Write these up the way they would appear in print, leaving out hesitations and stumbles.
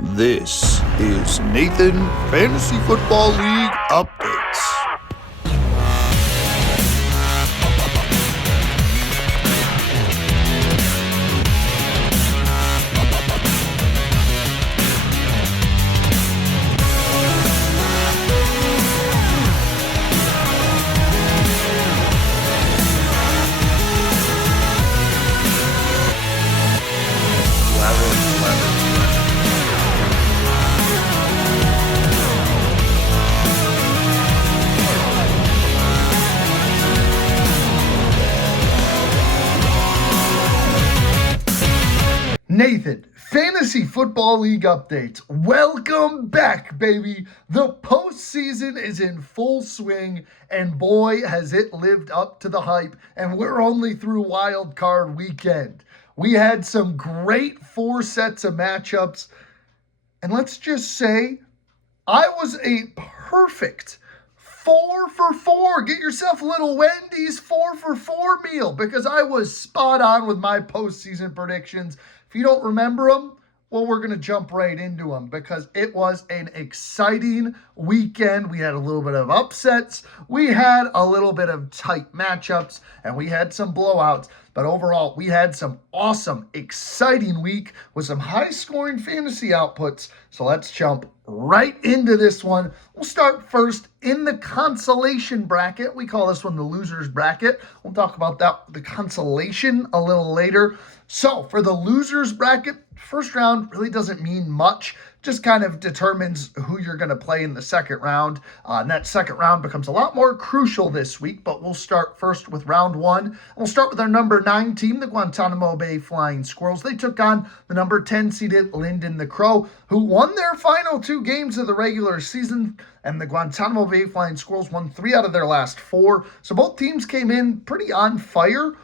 This is Nathan Fantasy Football League Updates. Nathan, Fantasy Football League Updates. Welcome back, baby. The postseason is in full swing, and boy, has it lived up to the hype, and we're only through Wildcard weekend. We had some great 4 sets of matchups, and let's just say, I was a perfect 4 for 4. Get yourself a little Wendy's 4 for 4 meal, because I was spot on with my postseason predictions. If you don't remember them, well, we're going to jump right into them because it was an exciting weekend. We had a little bit of upsets. We had a little bit of tight matchups, and we had some blowouts. But overall, we had some awesome, exciting week with some high-scoring fantasy outputs. So let's jump right into this one. We'll start first in the consolation bracket. We call this one the losers bracket. We'll talk about that, the consolation, a little later. So for the losers bracket, first round really doesn't mean much. Just kind of determines who you're going to play in the second round. And that second round becomes a lot more crucial this week, but we'll start first with round 1. We'll start with our number 9 team, the Guantanamo Bay Flying Squirrels. They took on the number 10 seeded Linden the Crow, who won their final 2 games of the regular season, and the Guantanamo Bay Flying Squirrels won 3 out of their last 4. So both teams came in pretty on fire,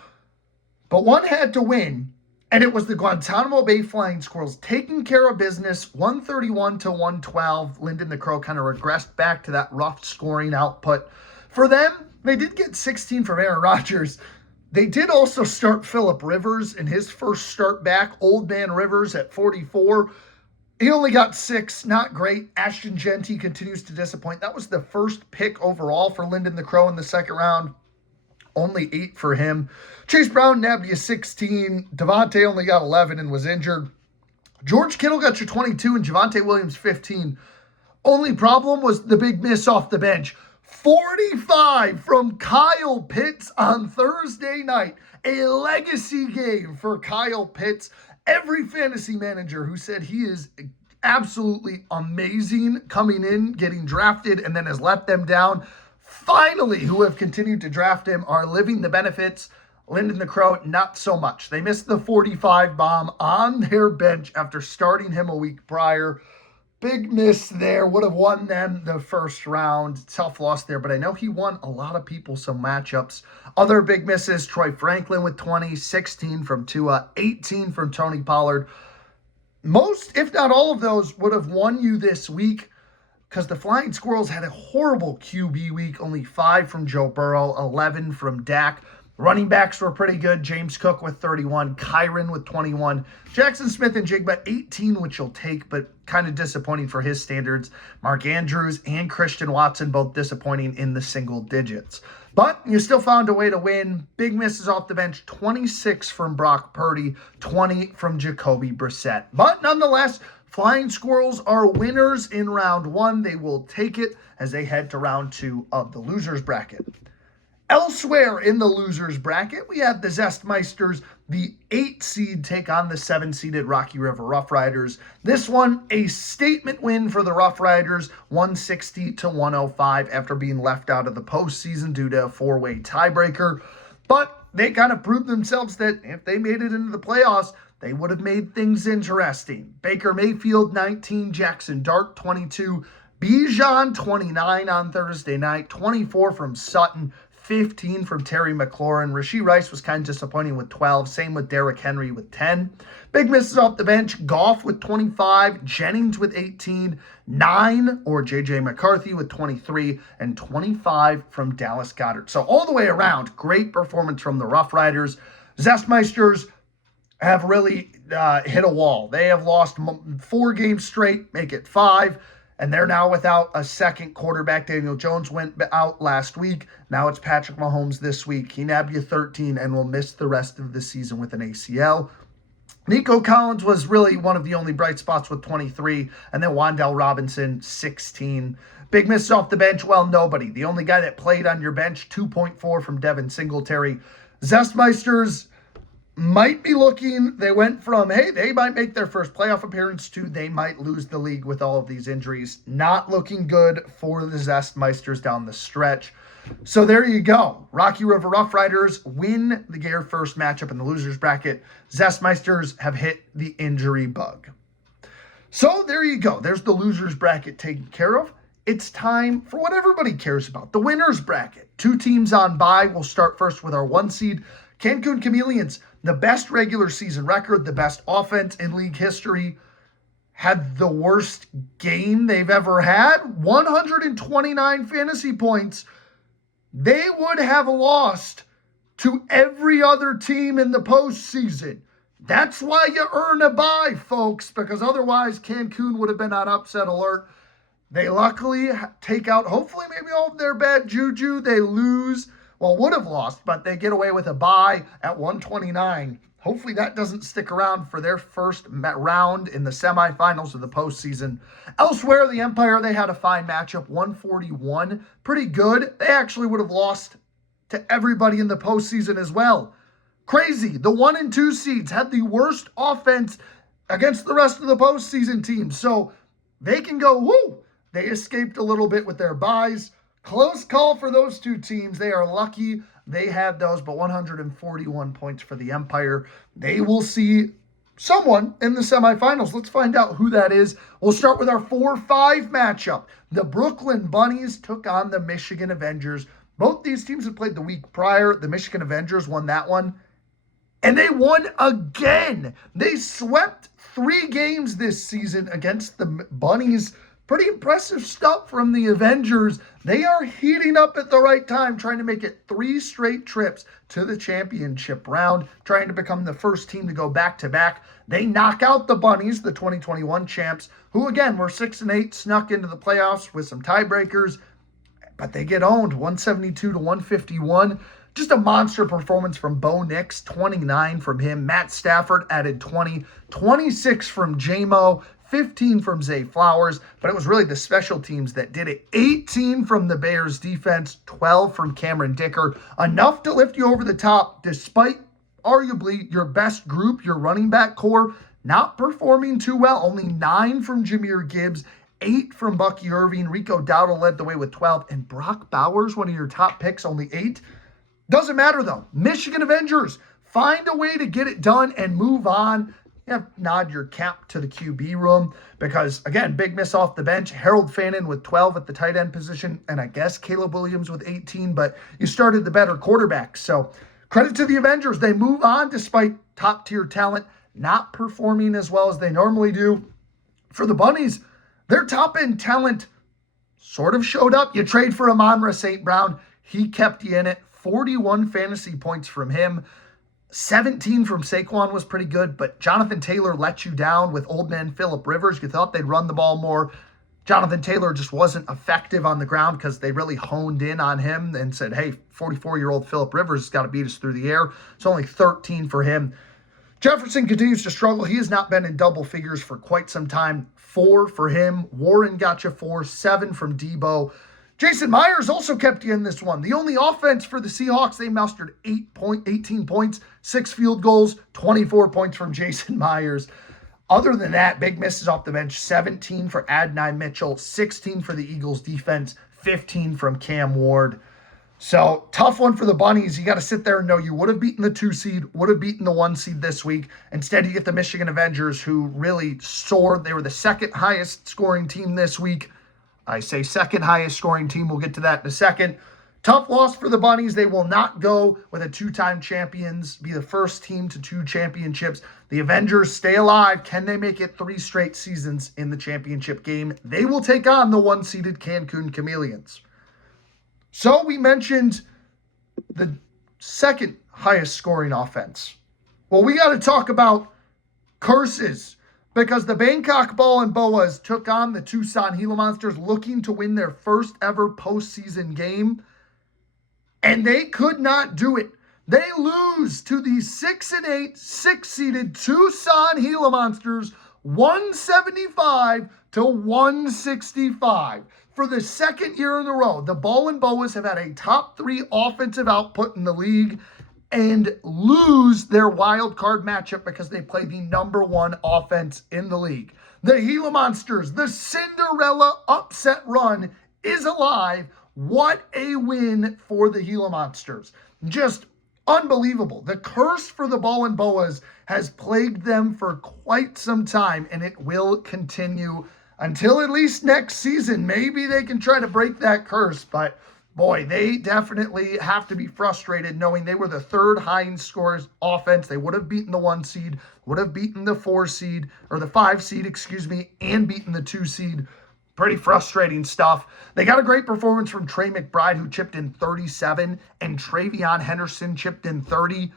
but one had to win. And it was the Guantanamo Bay Flying Squirrels taking care of business, 131 to 112. Linden the Crow kind of regressed back to that rough scoring output. For them, they did get 16 from Aaron Rodgers. They did also start Phillip Rivers in his first start back. Old man Rivers at 44. He only got 6, not great. Ashton Genty continues to disappoint. That was the first pick overall for Linden the Crow in the second round. Only 8 for him. Chase Brown nabbed you 16. Devontae only got 11 and was injured. George Kittle got you 22 and Javonte Williams 15. Only problem was the big miss off the bench. 45 from Kyle Pitts on Thursday night. A legacy game for Kyle Pitts. Every fantasy manager who said he is absolutely amazing coming in, getting drafted, and then has let them down, finally, who have continued to draft him, are living the benefits. Linden the Crow, not so much. They missed the 45 bomb on their bench after starting him a week prior. Big miss there. Would have won them the first round. Tough loss there, but I know he won a lot of people some matchups. Other big misses, Troy Franklin with 20, 16 from Tua, 18 from Tony Pollard. Most, if not all of those, would have won you this week, because the Flying Squirrels had a horrible QB week. Only 5 from Joe Burrow, 11 from Dak. Running backs were pretty good. James Cook with 31, Kyron with 21, Jackson Smith and Jigba 18, which you'll take, but kind of disappointing for his standards. Mark Andrews and Christian Watson both disappointing in the single digits. But you still found a way to win. Big misses off the bench, 26 from Brock Purdy, 20 from Jacoby Brissett. But nonetheless, Flying Squirrels are winners in round 1. They will take it as they head to round 2 of the losers bracket. Elsewhere in the losers bracket, we have the Zestmeisters, the 8 seed, take on the 7-seeded Rocky River Rough Riders. This one, a statement win for the Rough Riders, 160 to 105 after being left out of the postseason due to a 4-way tiebreaker. But they kind of proved themselves that if they made it into the playoffs, they would have made things interesting. Baker Mayfield, 19, Jackson Dart, 22, Bijan, 29 on Thursday night, 24 from Sutton, 15 from Terry McLaurin. Rashee Rice was kind of disappointing with 12. Same with Derrick Henry with 10. Big misses off the bench. Goff with 25. Jennings with 18. 9 or J.J. McCarthy with 23. And 25 from Dallas Goedert. So all the way around, great performance from the Rough Riders. Zestmeisters, have really hit a wall. They have lost 4 games straight, make it 5, and they're now without a second quarterback. Daniel Jones went out last week. Now it's Patrick Mahomes this week. He nabbed you 13 and will miss the rest of the season with an ACL. Nico Collins was really one of the only bright spots with 23, and then Wan'Dale Robinson, 16. Big miss off the bench, well, nobody. The only guy that played on your bench, 2.4 from Devin Singletary. Zestmeisters might be looking, they went from, hey, they might make their first playoff appearance to they might lose the league with all of these injuries. Not looking good for the Zestmeisters down the stretch. So there you go. Rocky River Rough Riders win their first matchup in the losers bracket. Zestmeisters have hit the injury bug. So there you go. There's the losers bracket taken care of. It's time for what everybody cares about, the winners bracket. 2 teams on bye. We'll start first with our 1 seed, Cancun Chameleons. The best regular season record, the best offense in league history, had the worst game they've ever had, 129 fantasy points. They would have lost to every other team in the postseason. That's why you earn a bye, folks, because otherwise Cancun would have been on upset alert. They luckily take out, hopefully, maybe all of their bad juju. They lose, well, would have lost, but they get away with a bye at 129. Hopefully that doesn't stick around for their first round in the semifinals of the postseason. Elsewhere, the Empire, they had a fine matchup, 141. Pretty good. They actually would have lost to everybody in the postseason as well. Crazy. The 1 and 2 seeds had the worst offense against the rest of the postseason teams. So they can go, woo! They escaped a little bit with their buys. Close call for those 2 teams. They are lucky they had those, but 141 points for the Empire. They will see someone in the semifinals. Let's find out who that is. We'll start with our 4-5 matchup. The Brooklyn Bunnies took on the Michigan Avengers. Both these teams had played the week prior. The Michigan Avengers won that one, and they won again. They swept 3 games this season against the Bunnies. Pretty impressive stuff from the Avengers. They are heating up at the right time, trying to make it 3 straight trips to the championship round, trying to become the first team to go back-to-back. They knock out the Bunnies, the 2021 champs, who again were 6-8, snuck into the playoffs with some tiebreakers, but they get owned 172-151. Just a monster performance from Bo Nix, 29 from him. Matt Stafford added 20, 26 from J-Mo, 15 from Zay Flowers, but it was really the special teams that did it. 18 from the Bears defense, 12 from Cameron Dicker. Enough to lift you over the top, despite arguably your best group, your running back core, not performing too well. Only 9 from Jahmyr Gibbs, 8 from Bucky Irving. Rico Dowdle led the way with 12, and Brock Bowers, one of your top picks, only 8. Doesn't matter, though. Michigan Avengers, find a way to get it done and move on. Nod your cap to the QB room because, again, big miss off the bench. Harold Fannin with 12 at the tight end position, and I guess Caleb Williams with 18, but you started the better quarterback. So credit to the Avengers. They move on despite top-tier talent not performing as well as they normally do. For the Bunnies, their top-end talent sort of showed up. You trade for Amon-Ra St. Brown. He kept you in it. 41 fantasy points from him. 17 from Saquon was pretty good, but Jonathan Taylor let you down with old man Phillip Rivers. You thought they'd run the ball more. Jonathan Taylor just wasn't effective on the ground because they really honed in on him and said, hey, 44-year-old Phillip Rivers has got to beat us through the air. It's only 13 for him. Jefferson continues to struggle. He has not been in double figures for quite some time. 4 for him. Warren got you 4. 7 from Debo. Jason Myers also kept you in this one. The only offense for the Seahawks, they mustered 18 points, 6 field goals, 24 points from Jason Myers. Other than that, big misses off the bench, 17 for Adonai Mitchell, 16 for the Eagles defense, 15 from Cam Ward. So tough one for the Bunnies. You got to sit there and know you would have beaten the 2 seed, would have beaten the 1 seed this week. Instead, you get the Michigan Avengers who really soared. They were the 2nd highest scoring team this week. I say 2nd highest scoring team. We'll get to that in a second. Tough loss for the Bunnies. They will not go with a 2-time champions, be the first team to 2 championships. The Avengers stay alive. Can they make it 3 straight seasons in the championship game? They will take on the 1-seeded Cancun Chameleons. So we mentioned the 2nd highest scoring offense. Well, we got to talk about curses because the Bangkok Ball and Boas took on the Tucson Gila Monsters looking to win their first ever postseason game, and they could not do it. They lose to the 6-8, 6-seeded Tucson Gila Monsters 175 to 165. For the second year in a row, the Ball and Boas have had a top 3 offensive output in the league and lose their wild card matchup because they play the number 1 offense in the league. The Gila Monsters, the Cinderella upset run is alive. What a win for the Gila Monsters. Just unbelievable. The curse for the Ball and Boas has plagued them for quite some time, and it will continue until at least next season. Maybe they can try to break that curse, but boy, they definitely have to be frustrated knowing they were the 3rd highest scores offense. They would have beaten the 1 seed, would have beaten the 4 seed, or the 5 seed, and beaten the 2 seed. Pretty frustrating stuff. They got a great performance from Trey McBride, who chipped in 37, and Travion Henderson chipped in 30.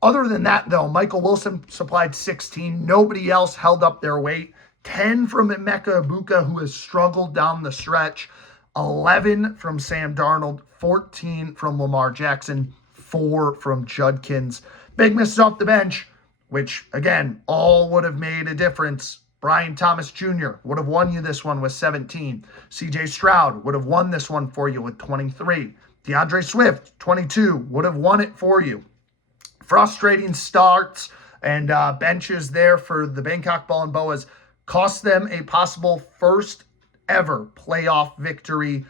Other than that, though, Michael Wilson supplied 16. Nobody else held up their weight. 10 from Emeka Ibuka, who has struggled down the stretch. 11 from Sam Darnold. 14 from Lamar Jackson. 4 from Judkins. Big misses off the bench, which, again, all would have made a difference. Brian Thomas Jr. would have won you this one with 17. CJ Stroud would have won this one for you with 23. DeAndre Swift, 22, would have won it for you. Frustrating starts and benches there for the Bangkok Ball and Boas cost them a possible first ever playoff victory.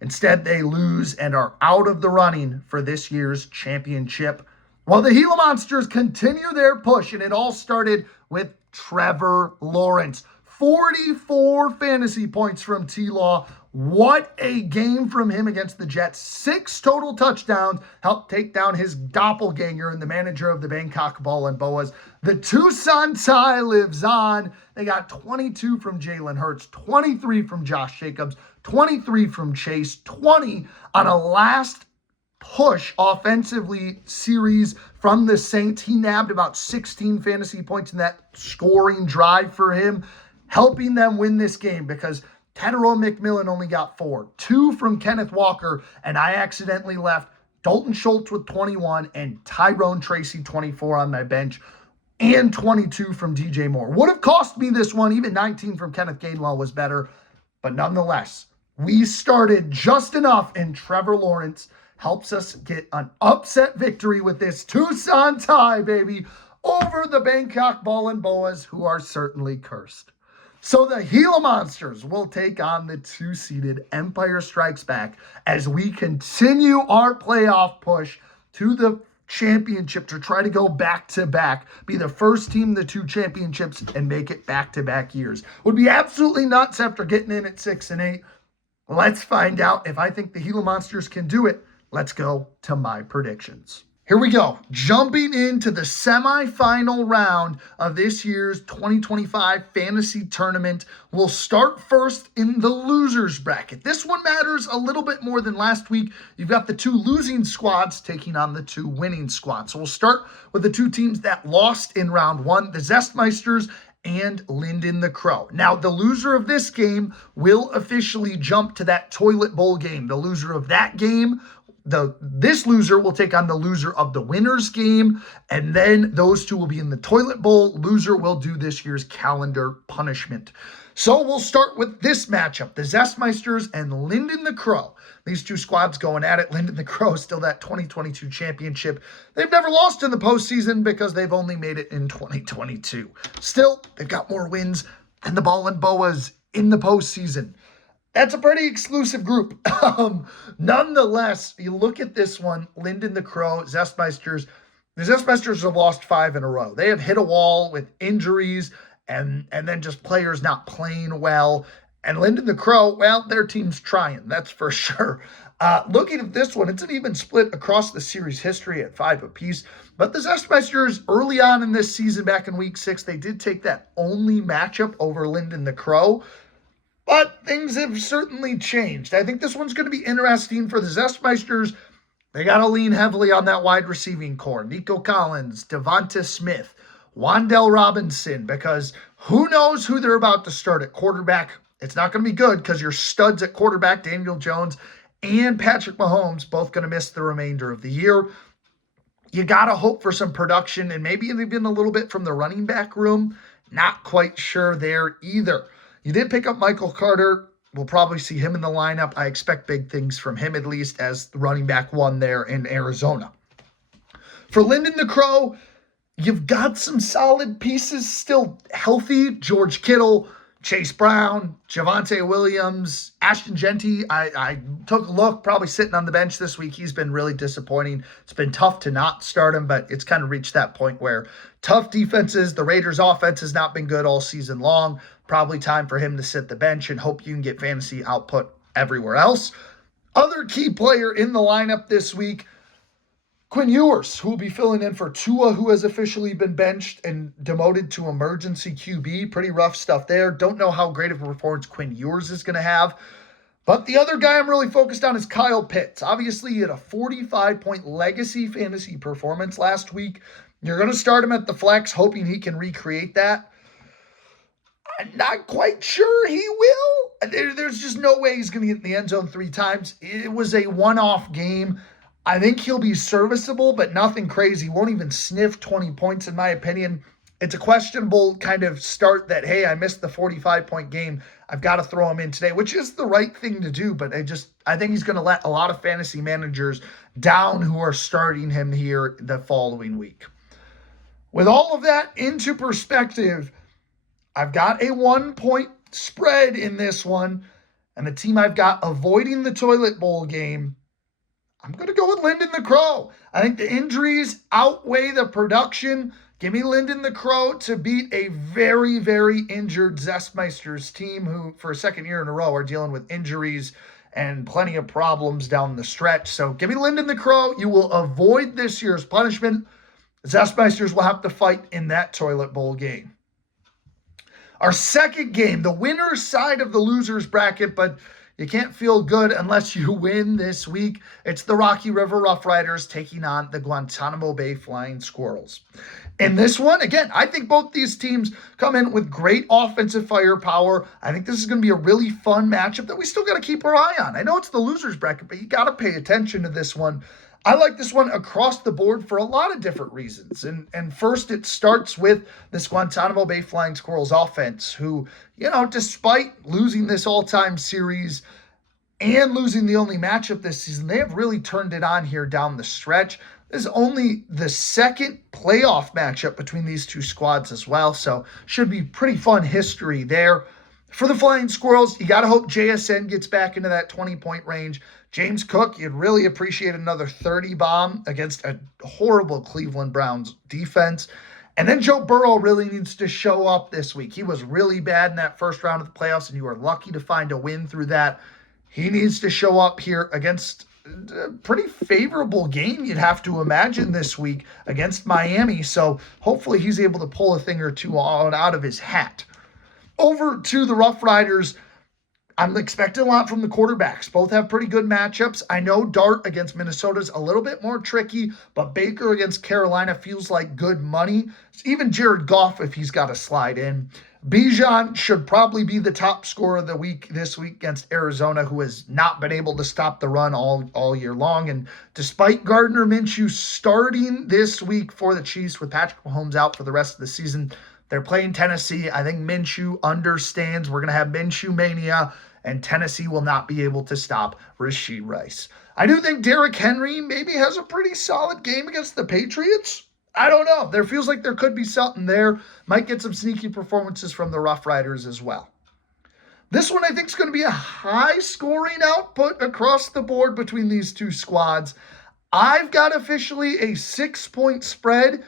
Instead, they lose and are out of the running for this year's championship. While the Gila Monsters continue their push, and it all started with Trevor Lawrence. 44 fantasy points from T-Law. What a game from him against the Jets. 6 total touchdowns. Helped take down his doppelganger and the manager of the Bangkok Ball and Boas. The Tucson tie lives on. They got 22 from Jalen Hurts, 23 from Josh Jacobs, 23 from Chase, 20 on a last push offensively series from the Saints. He nabbed about 16 fantasy points in that scoring drive for him, helping them win this game because Tedero McMillan only got 4. 2 from Kenneth Walker, and I accidentally left Dalton Schultz with 21 and Tyrone Tracy 24 on my bench, and 22 from DJ Moore. Would have cost me this one. Even 19 from Kenneth Gainwell was better, but nonetheless, we started just enough, and Trevor Lawrence helps us get an upset victory with this Tucson tie, baby, over the Bangkok Ball and Boas, who are certainly cursed. So the Gila Monsters will take on the 2-seeded Empire Strikes Back as we continue our playoff push to the championship to try to go back-to-back, be the first team in the 2 championships, and make it back-to-back years. Would be absolutely nuts after getting in at 6-8. Let's find out if I think the Gila Monsters can do it. Let's go to my predictions. Here we go. Jumping into the semifinal round of this year's 2025 fantasy tournament. We'll start first in the losers bracket. This one matters a little bit more than last week. You've got the 2 losing squads taking on the 2 winning squads. So we'll start with the 2 teams that lost in round 1, the Zestmeisters and Linden the Crow. Now, the loser of this game will officially jump to that toilet bowl game. The loser of that game, this loser will take on the loser of the winner's game, and then those 2 will be in the toilet bowl. Loser will do this year's calendar punishment. So we'll start with this matchup, the Zestmeisters and Linden the Crow. These 2 squads going at it. Linden the Crow still that 2022 championship. They've never lost in the postseason because they've only made it in 2022. Still, they've got more wins than the Ball and Boas in the postseason. That's a pretty exclusive group. Nonetheless, you look at this one, Linden the Crow, Zestmeisters. The Zestmeisters have lost 5 in a row. They have hit a wall with injuries and then just players not playing well. And Linden the Crow, well, their team's trying, that's for sure. Looking at this one, it's an even split across the series history at 5 apiece. But the Zestmeisters, early on in this season, back in week 6, they did take that only matchup over Linden the Crow. But things have certainly changed. I think this one's going to be interesting for the Zestmeisters. They got to lean heavily on that wide receiving core. Nico Collins, Devonta Smith, Wan'Dale Robinson, because who knows who they're about to start at quarterback. It's not going to be good because your studs at quarterback, Daniel Jones and Patrick Mahomes, both going to miss the remainder of the year. You got to hope for some production and maybe even a little bit from the running back room. Not quite sure there either. You did pick up Michael Carter. We'll probably see him in the lineup. I expect big things from him, at least as the running back one there in Arizona. For Lyndon the Crow, you've got some solid pieces still healthy. George Kittle, Chase Brown, Javonte Williams, Ashton Genty. I took a look, probably sitting on the bench this week. He's been really disappointing. It's been tough to not start him, but it's kind of reached that point where tough defenses, the Raiders' offense has not been good all season long. Probably time for him to sit the bench and hope you can get fantasy output everywhere else. Other key player in the lineup this week, Quinn Ewers, who will be filling in for Tua, who has officially been benched and demoted to emergency QB. Pretty rough stuff there. Don't know how great of a performance Quinn Ewers is going to have. But the other guy I'm really focused on is Kyle Pitts. Obviously, he had a 45-point legacy fantasy performance last week. You're going to start him at the flex, hoping he can recreate that. I'm not quite sure he will. There's just no way he's going to get in the end zone 3 times. It was a one-off game. I think he'll be serviceable, but nothing crazy. Won't even sniff 20 points, in my opinion. It's a questionable kind of start that, hey, I missed the 45-point game. I've got to throw him in today, which is the right thing to do. But I think he's going to let a lot of fantasy managers down who are starting him here the following week. With all of that into perspective, I've got a 1-point spread in this one, and the team I've got avoiding the toilet bowl game, I'm going to go with Lyndon the Crow. I think the injuries outweigh the production. Give me Lyndon the Crow to beat a very, very injured Zestmeister's team who, for a second year in a row, are dealing with injuries and plenty of problems down the stretch. So give me Lyndon the Crow. You will avoid this year's punishment. Zestmeisters will have to fight in that toilet bowl game. Our second game, the winner's side of the loser's bracket, but you can't feel good unless you win this week. It's the Rocky River Rough Riders taking on the Guantanamo Bay Flying Squirrels. In this one, again, I think both these teams come in with great offensive firepower. I think this is going to be a really fun matchup that we still got to keep our eye on. I know it's the loser's bracket, but you got to pay attention to this one. I like this one across the board for a lot of different reasons. And first, it starts with this Guantanamo Bay Flying Squirrels offense, who, despite losing this all-time series and losing the only matchup this season, they have really turned it on here down the stretch. This is only the second playoff matchup between these two squads as well, so should be pretty fun history there. For the Flying Squirrels, you got to hope JSN gets back into that 20-point range. James Cook, you'd really appreciate another 30 bomb against a horrible Cleveland Browns defense. And then Joe Burrow really needs to show up this week. He was really bad in that first round of the playoffs, and you were lucky to find a win through that. He needs to show up here against a pretty favorable game, you'd have to imagine, this week against Miami. So hopefully he's able to pull a thing or two out of his hat. Over to the Rough Riders, I'm expecting a lot from the quarterbacks. Both have pretty good matchups. I know Dart against Minnesota is a little bit more tricky, but Baker against Carolina feels like good money. Even Jared Goff, if he's got to slide in. Bijan should probably be the top scorer of the week this week against Arizona, who has not been able to stop the run all year long. And despite Gardner Minshew starting this week for the Chiefs with Patrick Mahomes out for the rest of the season, they're playing Tennessee. I think Minshew understands we're going to have Minshew mania, and Tennessee will not be able to stop Rashee Rice. I do think Derrick Henry maybe has a pretty solid game against the Patriots. I don't know. There feels like there could be something there. Might get some sneaky performances from the Rough Riders as well. This one I think is going to be a high-scoring output across the board between these two squads. I've got officially a 6-point spread,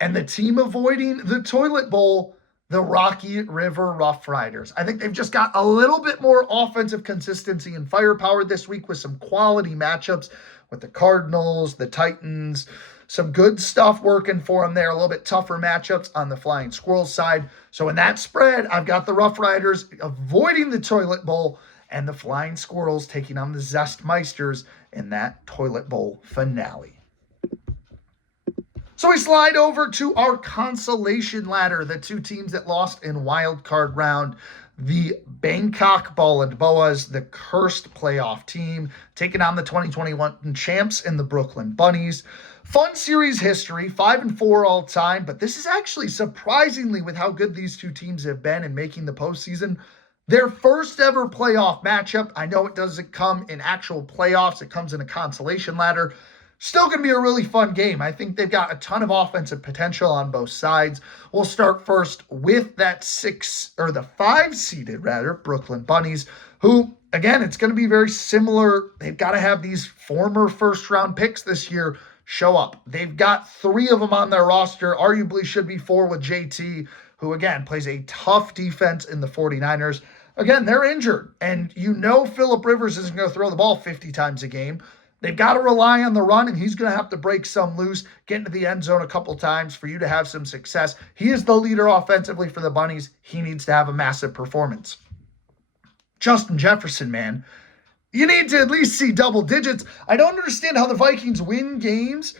and the team avoiding the toilet bowl, the Rocky River Rough Riders. I think they've just got a little bit more offensive consistency and firepower this week with some quality matchups with the Cardinals, the Titans, some good stuff working for them there. A little bit tougher matchups on the Flying Squirrels side. So in that spread, I've got the Rough Riders avoiding the toilet bowl and the Flying Squirrels taking on the Zestmeisters in that toilet bowl finale. So we slide over to our consolation ladder, the two teams that lost in wildcard round. The Bangkok Ball and Boas, the cursed playoff team, taking on the 2021 champs in the Brooklyn Bunnies. Fun series history, 5-4 all time, but this is actually surprisingly, with how good these two teams have been in making the postseason, their first ever playoff matchup. I know it doesn't come in actual playoffs, it comes in a consolation ladder. Still going to be a really fun game. I think they've got a ton of offensive potential on both sides. We'll start first with that 5-seeded Brooklyn Bunnies, who, again, it's going to be very similar. They've got to have these former first-round picks this year show up. They've got 3 of them on their roster, arguably should be 4 with JT, who, again, plays a tough defense in the 49ers. Again, they're injured, and you know Phillip Rivers isn't going to throw the ball 50 times a game. They've got to rely on the run, and he's going to have to break some loose, get into the end zone a couple times for you to have some success. He is the leader offensively for the Bunnies. He needs to have a massive performance. Justin Jefferson, man, you need to at least see double digits. I don't understand how the Vikings win games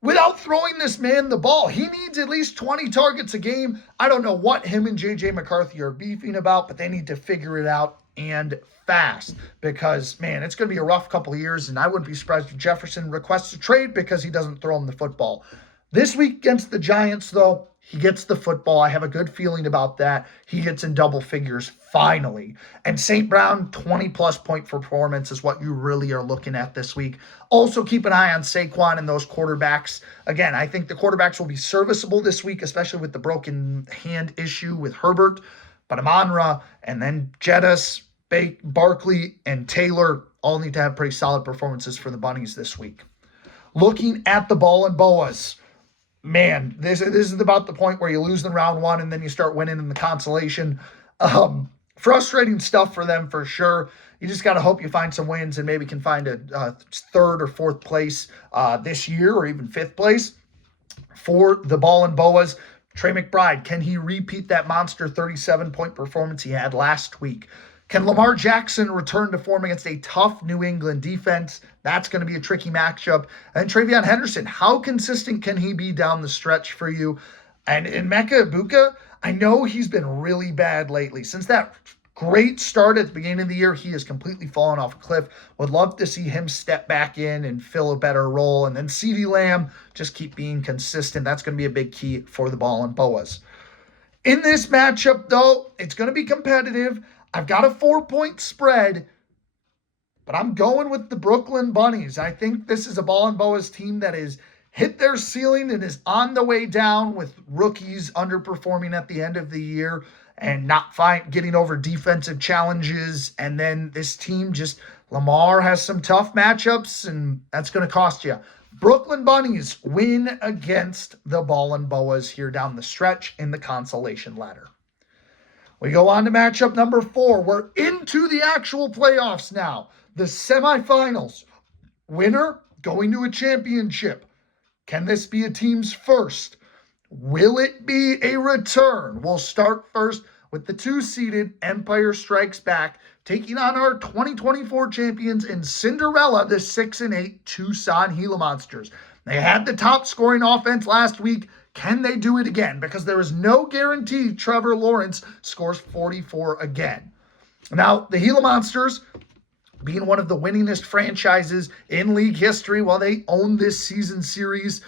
without throwing this man the ball. He needs at least 20 targets a game. I don't know what him and J.J. McCarthy are beefing about, but they need to figure it out and fast, because, man, it's going to be a rough couple of years, and I wouldn't be surprised if Jefferson requests a trade because he doesn't throw him the football. This week against the Giants, though, he gets the football. I have a good feeling about that. He gets in double figures finally. And St. Brown, 20-plus point performance is what you really are looking at this week. Also, keep an eye on Saquon and those quarterbacks. Again, I think the quarterbacks will be serviceable this week, especially with the broken hand issue with Herbert. But Amon-Ra and then Jettis, Barkley, and Taylor all need to have pretty solid performances for the Bunnies this week. Looking at the Ball and Boas, man, this is about the point where you lose in round 1 and then you start winning in the consolation. Frustrating stuff for them for sure. You just got to hope you find some wins and maybe can find a 3rd or 4th place this year, or even 5th place for the Ball and Boas. Trey McBride, can he repeat that monster 37-point performance he had last week? Can Lamar Jackson return to form against a tough New England defense? That's going to be a tricky matchup. And Travion Henderson, how consistent can he be down the stretch for you? And in Emeka Egbuka, I know he's been really bad lately. Since that great start at the beginning of the year, he has completely fallen off a cliff. Would love to see him step back in and fill a better role. And then CeeDee Lamb, just keep being consistent. That's going to be a big key for the Ball and Boas. In this matchup, though, it's going to be competitive. I've got a 4-point spread, but I'm going with the Brooklyn Bunnies. I think this is a Ball and Boas team that has hit their ceiling and is on the way down, with rookies underperforming at the end of the year and not getting over defensive challenges. And then this team Lamar has some tough matchups, and that's going to cost you. Brooklyn Bunnies win against the Ball and Boas here down the stretch in the consolation ladder. We go on to matchup number 4. We're into the actual playoffs now. The semifinals. Winner going to a championship. Can this be a team's first? Will it be a return? We'll start first with the 2-seeded Empire Strikes Back, taking on our 2024 champions in Cinderella, the 6-8 Tucson Gila Monsters. They had the top scoring offense last week. Can they do it again? Because there is no guarantee Trevor Lawrence scores 44 again. Now, the Gila Monsters, being one of the winningest franchises in league history, while they own this season series,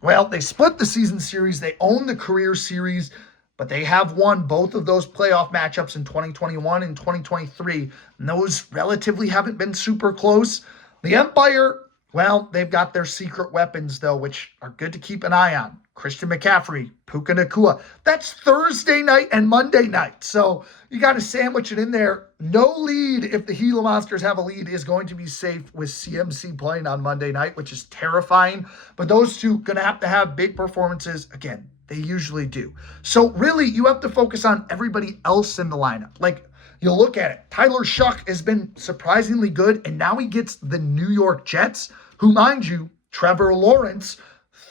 well, they split the season series, they own the career series, but they have won both of those playoff matchups in 2021 and 2023, and those relatively haven't been super close. The Empire, well, they've got their secret weapons, though, which are good to keep an eye on. Christian McCaffrey, Puka Nacua. That's Thursday night and Monday night. So you got to sandwich it in there. No lead, if the Gila Monsters have a lead, is going to be safe with CMC playing on Monday night, which is terrifying. But those two going to have big performances. Again, they usually do. So really, you have to focus on everybody else in the lineup. Like, you'll look at it. Tyler Shuck has been surprisingly good, and now he gets the New York Jets, who, mind you, Trevor Lawrence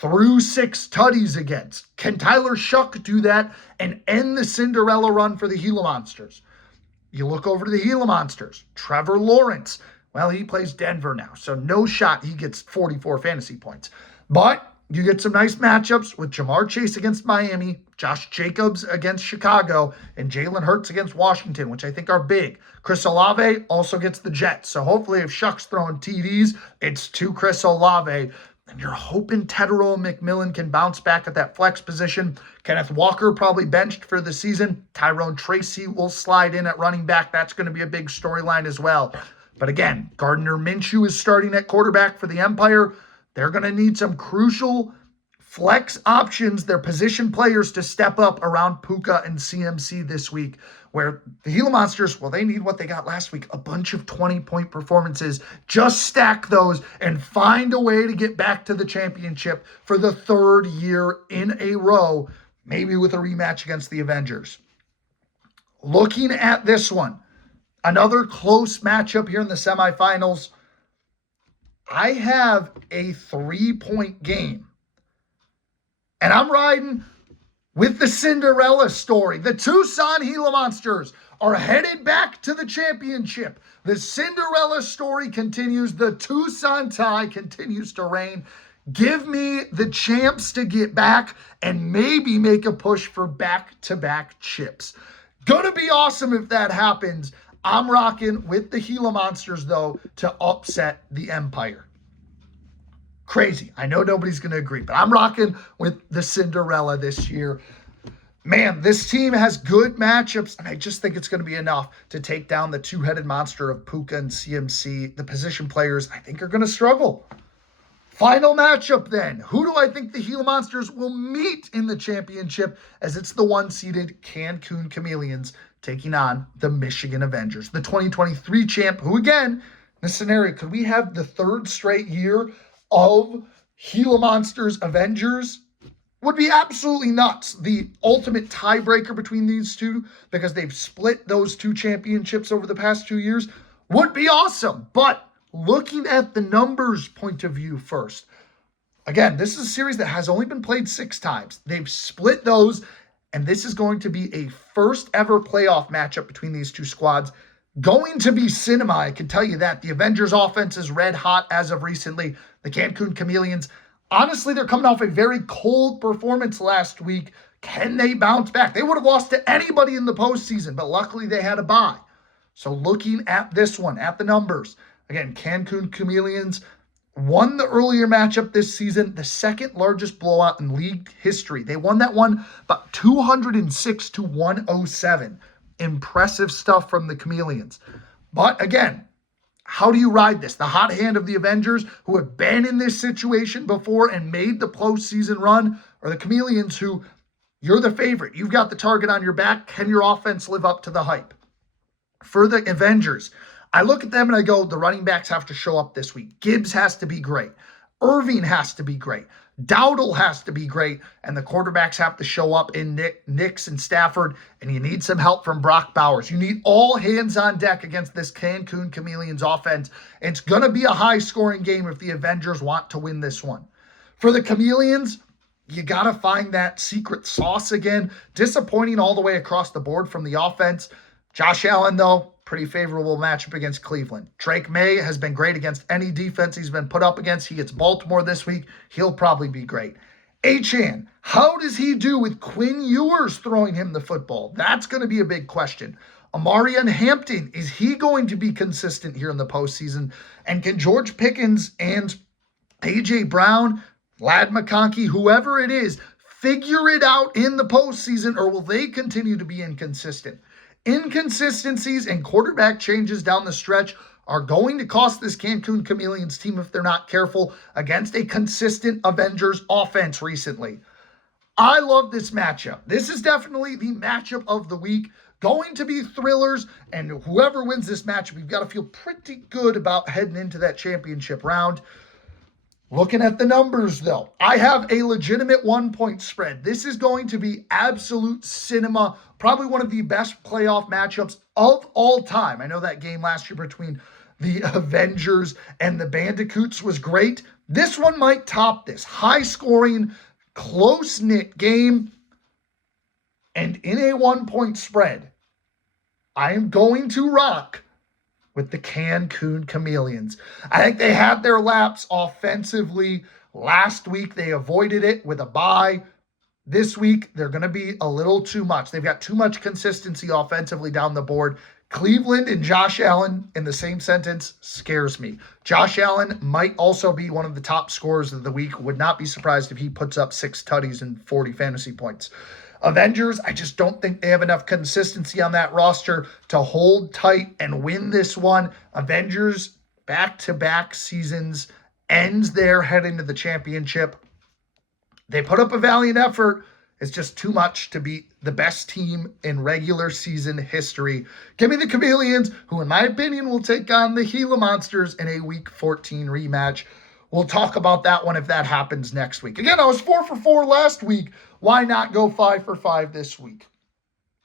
threw 6 tutties against. Can Tyler Shuck do that and end the Cinderella run for the Gila Monsters? You look over to the Gila Monsters. Trevor Lawrence. Well, he plays Denver now, so no shot he gets 44 fantasy points. But you get some nice matchups with Jamar Chase against Miami, Josh Jacobs against Chicago, and Jalen Hurts against Washington, which I think are big. Chris Olave also gets the Jets. So hopefully if Shuck's throwing TDs, it's to Chris Olave. And you're hoping Tetero McMillan can bounce back at that flex position. Kenneth Walker probably benched for the season. Tyrone Tracy will slide in at running back. That's going to be a big storyline as well. But again, Gardner Minshew is starting at quarterback for the Empire. They're going to need some crucial flex options, their position players to step up around Puka and CMC this week, where the Gila Monsters, well, they need what they got last week, a bunch of 20-point performances. Just stack those and find a way to get back to the championship for the third year in a row, maybe with a rematch against the Avengers. Looking at this one, another close matchup here in the semifinals. I have a 3-point game. And I'm riding with the Cinderella story. The Tucson Gila Monsters are headed back to the championship. The Cinderella story continues. The Tucson tie continues to reign. Give me the champs to get back and maybe make a push for back-to-back chips. Gonna be awesome if that happens. I'm rocking with the Gila Monsters, though, to upset the Empire. Crazy. I know nobody's going to agree, but I'm rocking with the Cinderella this year. Man, this team has good matchups, and I just think it's going to be enough to take down the two-headed monster of Puka and CMC. The position players, I think, are going to struggle. Final matchup, then. Who do I think the Gila Monsters will meet in the championship, as it's the one-seeded Cancun Chameleons taking on the Michigan Avengers, the 2023 champ, who, again, in this scenario, could we have the third straight year of Gila Monsters Avengers? Would be absolutely nuts. The ultimate tiebreaker between these two, because they've split those two championships over the past 2 years, would be awesome. But looking at the numbers point of view first, again, this is a series that has only been played 6 times. They've split those, and this is going to be a first ever playoff matchup between these two squads. Going to be cinema, I can tell you that. The Avengers offense is red hot as of recently. The Cancun Chameleons, honestly, they're coming off a very cold performance last week. Can they bounce back? They would have lost to anybody in the postseason, but luckily they had a bye. So looking at this one, at the numbers, again, Cancun Chameleons won the earlier matchup this season, the second largest blowout in league history. They won that one about 206 to 107. Impressive stuff from the Chameleons. But again, how do you ride this? The hot hand of the Avengers, who have been in this situation before and made the postseason run, or the Chameleons, who you're the favorite. You've got the target on your back. Can your offense live up to the hype? For the Avengers, I look at them and I go, the running backs have to show up this week. Gibbs has to be great. Irving has to be great. Dowdle has to be great, and the quarterbacks have to show up in Nix and Stafford, and you need some help from Brock Bowers. You need all hands on deck against this Cancun Chameleons offense. It's going to be a high-scoring game if the Avengers want to win this one. For the Chameleons, you got to find that secret sauce again. Disappointing all the way across the board from the offense. Josh Allen, though, pretty favorable matchup against Cleveland. Drake May has been great against any defense he's been put up against. He gets Baltimore this week. He'll probably be great. Achane, how does he do with Quinn Ewers throwing him the football? That's going to be a big question. Amarian Hampton, is he going to be consistent here in the postseason? And can George Pickens and A.J. Brown, Lad McConkey, whoever it is, figure it out in the postseason, or will they continue to be inconsistent? Inconsistencies and quarterback changes down the stretch are going to cost this Cancun Chameleons team if they're not careful against a consistent Avengers offense recently. I love this matchup. This is definitely the matchup of the week. Going to be thrillers, and whoever wins this matchup, you've got to feel pretty good about heading into that championship round. Looking at the numbers, though, I have a legitimate 1-point spread. This is going to be absolute cinema, probably one of the best playoff matchups of all time. I know that game last year between the Avengers and the Bandicoots was great. This one might top this. High-scoring, close-knit game, and in a 1-point spread. I am going to rock with the Cancun Chameleons. I think they had their laps offensively. Last week, they avoided it with a bye. This week, they're going to be a little too much. They've got too much consistency offensively down the board. Cleveland and Josh Allen in the same sentence scares me. Josh Allen might also be one of the top scorers of the week. Would not be surprised if he puts up 6 tutties and 40 fantasy points. Avengers, I just don't think they have enough consistency on that roster to hold tight and win this one. Avengers, back-to-back seasons, ends their head into the championship. They put up a valiant effort. It's just too much to beat the best team in regular season history. Give me the Chameleons, who in my opinion will take on the Gila Monsters in a Week 14 rematch. We'll talk about that one if that happens next week. Again, I was 4 for 4 last week. Why not go 5 for 5 this week?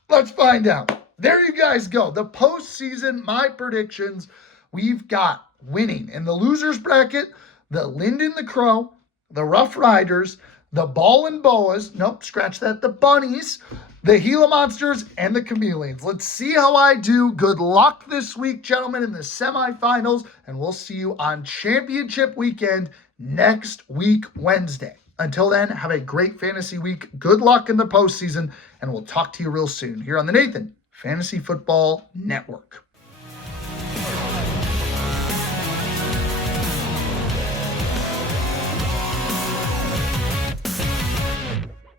Let's find out. There you guys go. The postseason, my predictions. We've got winning in the losers bracket, the Linden the Crow, the Rough Riders, the Ball and Boas, nope, scratch that, the Bunnies, the Gila Monsters, and the Chameleons. Let's see how I do. Good luck this week, gentlemen, in the semifinals, and we'll see you on championship weekend next week, Wednesday. Until then, have a great fantasy week. Good luck in the postseason, and we'll talk to you real soon here on the Nathan Fantasy Football Network.